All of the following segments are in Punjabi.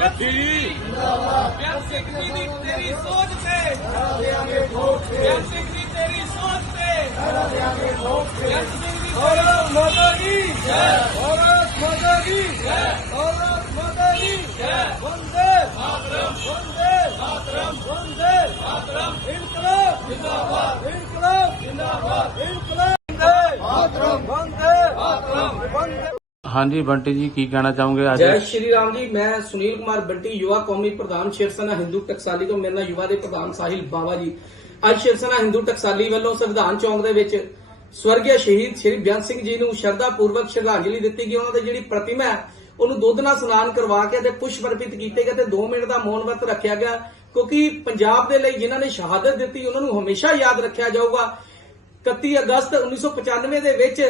ਗੱਦੀ ਜ਼ਿੰਦਾਬਾਦ ਬਿਆਨ ਸਿੰਘ ਜੀ ਦੀ ਤੇਰੀ ਸੋਚ ਤੇ। ਸਾਰਾ ਦੇਾਂਗੇ ਵੋਟ ਤੇ ਬਿਆਨ ਸਿੰਘ ਜੀ ਤੇਰੀ ਸੋਚ ਤੇ। ਸਾਰਾ ਦੇਾਂਗੇ ਵੋਟ ਤੇ ਬਿਆਨ ਸਿੰਘ ਜੀ ਭਾਰਤ ਮਾਤਾ ਦੀ। ਜੈ ਭਾਰਤ ਮਾਤਾ ਦੀ। ਜੈ ਭਾਰਤ ਮਾਤਾ ਦੀ। ਜੈ ਵੰਦੇ। ਮਾਤਰਮ। ਵੰਦੇ। ਮਾਤਰਮ। ਵੰਦੇ। ਮਾਤਰਮ। ਇਨਕਲਾਬ। ਜ਼ਿੰਦਾਬਾਦ। ਇਨਕਲਾਬ। ਜ਼ਿੰਦਾਬਾਦ। ਇਨਕਲਾਬ। ਵੰਦੇ। ਮਾਤਰਮ। ਵੰਦੇ। ਮਾਤਰਮ। ਵੰਦੇ। ਹਾਂਜੀ, ਬੰਟੀ ਜੀ, ਕੀ ਕਹਿਣਾ ਚਾਹੋਗੇ ਅੱਜ? ਜੈ ਸ਼੍ਰੀ ਰਾਮ ਜੀ, ਮੈਂ ਸੁਨੀਲ ਕੁਮਾਰ ਬੰਟੀ, ਯੁਵਾ ਕੌਮੀ ਪ੍ਰਧਾਨ ਸ਼ਿਵ ਹਿੰਦੂ ਟਕਸਾਲੀ ਤੋਂ, ਮੇਰੇ ਨਾਲ ਯੁਵਾ ਦੇ ਪ੍ਰਧਾਨ ਸਾਹਿਲ ਬਾਵਾ ਜੀ। ਅੱਜ ਸ਼ਿਵ ਹਿੰਦੂ ਟਕਸਾਲੀ ਵੱਲੋਂ ਸੰਵਿਧਾਨ ਚੌਂਕ ਦੇ ਵਿੱਚ ਸਵਰਗੀ ਸ਼ਹੀਦ ਸ਼੍ਰੀ ਬਿਆਨ ਸਿੰਘ ਜੀ ਨੂੰ ਸ਼ਰਧਾ ਪੂਰਵਕ ਸ਼ਰਧਾਂਜਲੀ ਦਿੱਤੀ ਗਈ। ਉਹਨਾਂ ਦੀ ਜਿਹੜੀ ਪ੍ਰਤਿਮਾ ਹੈ, ਉਹਨੂੰ ਦੁੱਧ ਨਾਲ ਸਨਾਨ ਕਰਵਾ ਕੇ ਤੇ ਪੁਸ਼ਪ ਅਰਪਿਤ ਕੀਤੇ ਗਏ ਤੇ 2 ਮਿੰਟ ਦਾ ਮੌਨ ਵਰਤ ਰੱਖਿਆ ਗਿਆ। ਕਿਉਂਕਿ ਪੰਜਾਬ ਦੇ ਲਈ ਜਿਨ੍ਹਾਂ ਨੇ ਸ਼ਹਾਦਤ ਦਿੱਤੀ, ਉਹਨਾਂ ਨੂੰ ਹਮੇਸ਼ਾ ਯਾਦ ਰੱਖਿਆ ਜਾਊਗਾ। 31 ਅਗਸਤ 1995 ਦੇ ਵਿੱਚ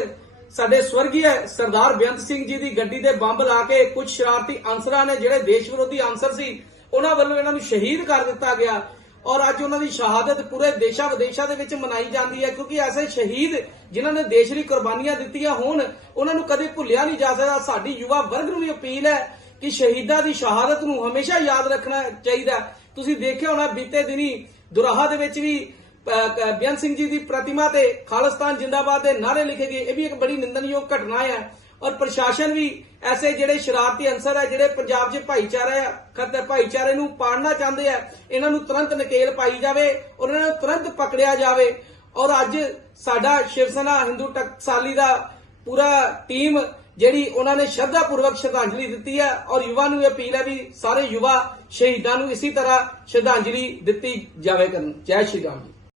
ਸਾਡੇ ਸਵਰਗੀ ਸਰਦਾਰ ਬੇਅੰਤ ਸਿੰਘ ਜੀ ਦੀ ਗੱਡੀ ਦੇ ਬੰਬ ਲਾ ਕੇ ਕੁਝ ਸ਼ਰਾਰਤੀ ਅਨਸਰਾਂ ਨੇ ਜਿਹੜੇ ਦੇਸ਼ ਵਿਰੋਧੀ ਅਨਸਰ ਸੀ, ਉਹਨਾਂ ਵੱਲੋਂ ਇਹਨਾਂ ਨੂੰ ਸ਼ਹੀਦ ਕਰ ਦਿੱਤਾ ਗਿਆ। ਔਰ ਅੱਜ ਉਹਨਾਂ ਦੀ ਸ਼ਹਾਦਤ ਪੂਰੇ ਦੇਸ਼ਾਂ ਵਿਦੇਸ਼ਾਂ ਦੇ ਵਿੱਚ ਮਨਾਈ ਜਾਂਦੀ ਹੈ, ਕਿਉਂਕਿ ਐਸੇ ਸ਼ਹੀਦ ਜਿਨ੍ਹਾਂ ਨੇ ਦੇਸ਼ ਲਈ ਕੁਰਬਾਨੀਆਂ ਦਿੱਤੀਆਂ ਹੋਣ, ਉਹਨਾਂ ਨੂੰ ਕਦੇ ਭੁੱਲਿਆ ਨਹੀਂ ਜਾ ਸਕਦਾ। ਸਾਡੀ ਯੁਵਾ ਵਰਗ ਨੂੰ ਵੀ ਅਪੀਲ ਹੈ ਕਿ ਸ਼ਹੀਦਾਂ ਦੀ ਸ਼ਹਾਦਤ ਨੂੰ ਹਮੇਸ਼ਾ ਯਾਦ ਰੱਖਣਾ ਚਾਹੀਦਾ। ਤੁਸੀਂ ਦੇਖਿਆ ਹੋਣਾ, ਬੀਤੇ ਦਿਨੀ ਦੁਰਾਹਾ ਦੇ ਵਿੱਚ ਵੀ ਅਹ, ਬੇਅੰਤ ਸਿੰਘ ਜੀ ਦੀ ਪ੍ਰਤਿਮਾ ਤੇ ਖਾਲਿਸਤਾਨ ਜਿੰਦਾਬਾਦ ਦੇ ਨਾਰੇ ਲਿਖੇ ਗਏ। ਇਹ ਵੀ ਇੱਕ ਬੜੀ ਨਿੰਦਣਯੋਗ ਘਟਨਾ ਹੈ ਔਰ ਪ੍ਰਸ਼ਾਸਨ ਵੀ ਐਸੇ ਜਿਹੜੇ ਸ਼ਰਾਰਤੀ ਅੰਸਰ ਹੈ ਜਿਹੜੇ ਪੰਜਾਬ 'ਚ ਭਾਈਚਾਰਾ ਹੈ ਖਤ ਭਾਈਚਾਰੇ ਨੂੰ ਪਾੜਨਾ ਚਾਹੁੰਦੇ ਆ ਇਹਨਾਂ ਨੂੰ ਤੁਰੰਤ ਨਕੇਲ ਪਾਈ ਜਾਵੇ ਔਰ ਇਹਨਾਂ ਨੂੰ ਤੁਰੰਤ ਪਕੜਿਆ ਜਾਵੇ। ਔਰ ਅੱਜ ਸਾਡਾ ਸ਼ਿਵ ਸੈਨਾ ਹਿੰਦੂ ਟਕਸਾਲੀ ਦਾ ਪੂਰਾ ਟੀਮ ਜਿਹੜੀ ਉਹਨਾਂ ਨੇ ਸ਼ਰਧਾ ਪੂਰਵਕ ਸ਼ਰਧਾਂਜਲੀ ਦਿੱਤੀ ਹੈ ਔਰ ਯੁਵਾ ਨੂੰ ਇਹ ਅਪੀਲ ਹੈ ਵੀ ਸਾਰੇ ਯੁਵਾ ਸ਼ਹੀਦਾਂ ਨੂੰ ਇਸੇ ਤਰ੍ਹਾਂ ਸ਼ਰਧਾਂਜਲੀ ਦਿੱਤੀ ਜਾਵੇ ਕਰਨ। ਜੈ ਸ਼੍ਰੀ ਰਾਮ ਜੀ।